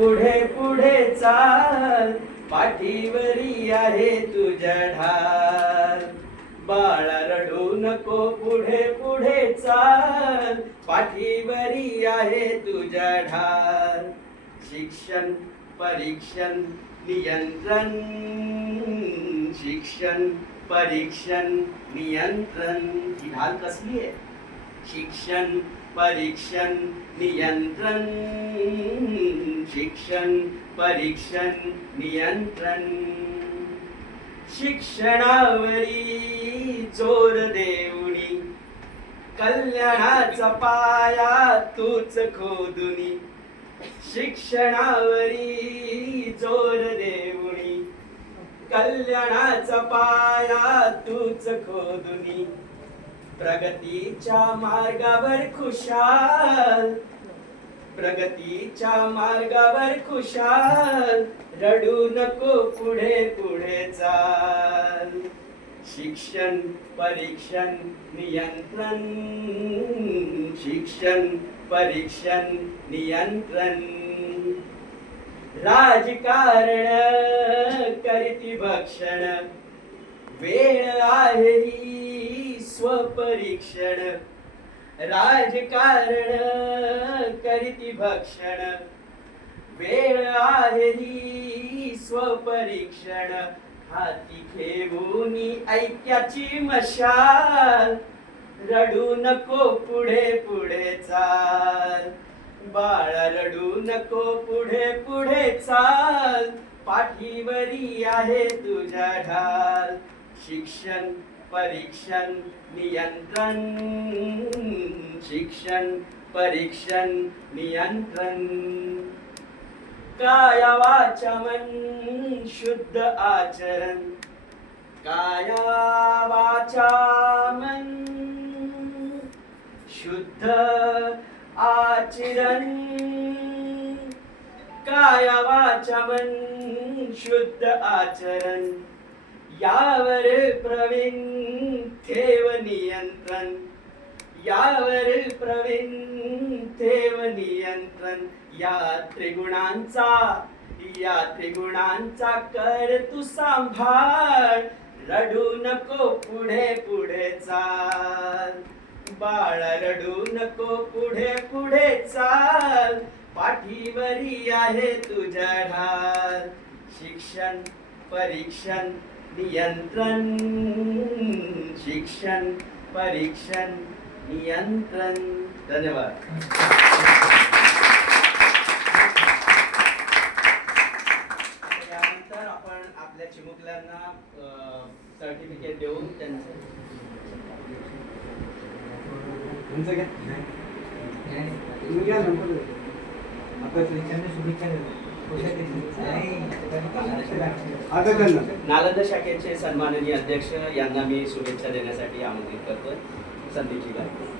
पुढे पुढे चाल, पाठीवरी आहे तुझ्या ढाल. बाळा रडू नको, पुढे पुढे चाल, पाठीवरी आहे तुझ्या ढाल. शिक्षण परीक्षण नियंत्रण, शिक्षण परीक्षण नियंत्रण. ही ढाल कसली आहे? शिक्षण परीक्षण नियंत्रण, शिक्षण परीक्षण नियंत्रण. शिक्षणावरी जोर देऊनी, कल्याणाचा पाया तूच खोदुनी. शिक्षणावरी जोर देऊनी, कल्याणाचा पाया तूच खोदुनी. प्रगतीच्या मार्गावर खुशाल, प्रगतीच्या मार्गावर खुशाल, रडू नको पुढे पुढे चाल. शिक्षण परीक्षण नियंत्रण, शिक्षण परीक्षण नियंत्रण. राजकारण करीती भक्षण, वेळ आहे ही स्वपरीक्षण. राजकारण करीती भक्षण, वेळ आहे ही स्वपरीक्षण. हाती घेऊनी ऐक्याची मशाल, रडू नको पुढे पुढे चाल. बाळा रडू नको पुढे पुढे चाल, पाठीवरी आहे तुझ्या ढाल. शिक्षण परीक्षण नियंत्रण, शिक्षण परीक्षण नियंत्रण. काया वाचा मन शुद्ध आचरण, काया वाचा मन शुद्ध आचरण. काया वाचा मन शुद्ध आचरण, यावर प्रवीण ठेव नियंत्रण. यावर प्रवीण ठेव नियंत्रण. या त्रिगुणांचा कर तू सांभाळ, रडू नको पुढे पुढे चाल. बाळा रडू नको पुढे पुढे चाल, पाठीवरी आहे तुझ्या ढाल. शिक्षण परीक्षण नियंत्रण, शिक्षण परीक्षण नियंत्रण. धन्यवाद. यानंतर आपण आपल्या चिमुकल्यांना सर्टिफिकेट देऊन त्यांचं नालंदा शाखेचे सन्माननीय अध्यक्ष यांना मी शुभेच्छा देण्यासाठी आमंत्रित करतो. संदीपजी गायकवाड.